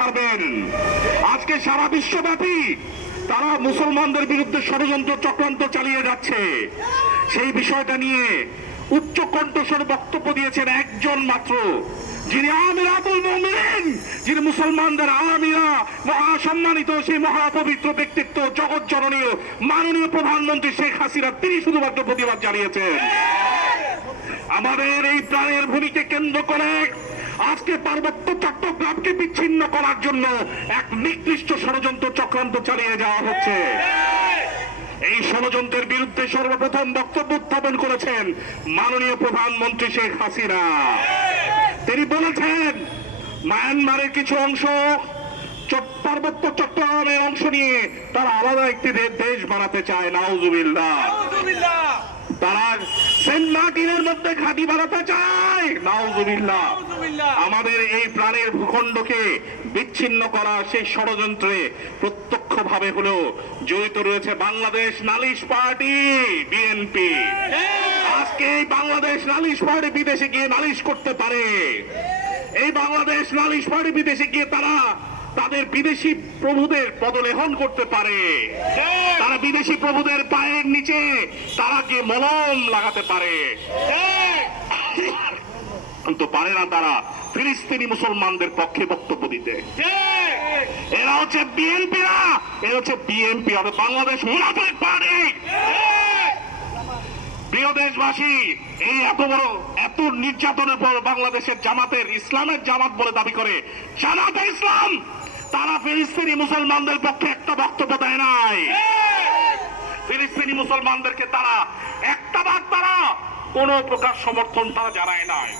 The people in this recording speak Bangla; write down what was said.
ছাড়বেন। আজকে সারা বিশ্বব্যাপী তারা মুসলমানদের বিরুদ্ধে ষড়যন্ত্র চক্রান্ত চালিয়ে যাচ্ছে। সেই বিষয়টা নিয়ে উচ্চ কণ্ঠস্বরে বক্তব্য দিয়েছেন একজন মাত্র, যিনি আমিরাতুল মুমিনিন, যিনি মুসলমানদের আমিরা, মহাসম্মানিত সেই মহাপবিত্র ব্যক্তিত্ব, জগৎ জননীয় মাননীয় প্রধানমন্ত্রী শেখ হাসিনা, তিনি শুধুমাত্র প্রতিবাদ জানিয়েছেন। আমাদের এই প্রাণের ভূমিকে কেন্দ্র করে আজকে পার্বত্য চট্টগ্রামকে বিচ্ছিন্ন করার জন্য এক নিকৃষ্ট ষড়যন্ত্র চক্রান্ত চালিয়ে যাওয়া হচ্ছে। এই ষড়যন্ত্রের বিরুদ্ধে সর্বপ্রথম বক্তব্য উত্থাপন করেছেন মাননীয় প্রধানমন্ত্রী শেখ হাসিনা। তিনি বলেছেন মায়ানমারের কিছু অংশ পার্বত্য চট্টগ্রামের অংশ নিয়ে তারা আলাদা একটি দেশ বানাতে চায়। নাউজুবিল্লাহ। তারা সেন্ট মার্টিনের মধ্যে ঘাঁটি বানাতে চায়। নাউজুবিল্লাহ। আমাদের এই প্রাণের ভূখণ্ডকে বিচ্ছিন্ন করা সেই ষড়যন্ত্রে প্রত্যক্ষভাবে হলেও জড়িত রয়েছে বাংলাদেশ নালিশ পার্টি, বিএনপি। আজকে এই বাংলাদেশ নালিশ পার্টি বিদেশে গিয়ে নালিশ করতে পারে। এই বাংলাদেশ নালিশ পার্টি বিদেশে গিয়ে তারা তাদের বিদেশি প্রভুদের পদলেহন করতে পারে। তারা বিদেশি প্রভুদের পায়ের নিচে তারা গিয়ে মলম লাগাতে পারে, কিন্তু পারে না তারা ফিলিস্তিনি মুসলমানদের পক্ষে বক্তব্য দিতে। এরা হচ্ছে বিএনপি না, এরা হচ্ছে বিএনপি হবে বাংলাদেশ মুনাফিক পার্টি। প্রিয় দেশবাসী, এই এত বড় এত নির্যাতনের পর বাংলাদেশের জামাতের ইসলামের জামাত বলে দাবি করে জামাতে ইসলাম, তারা ফিলিস্তিনি মুসলমানদের পক্ষে একটা বক্তব্য দেয় নাই। ফিলিস্তিনি মুসলমানদেরকে তারা একটা ভাগ তারা কোন প্রকার সমর্থন তারা জানায় নাই।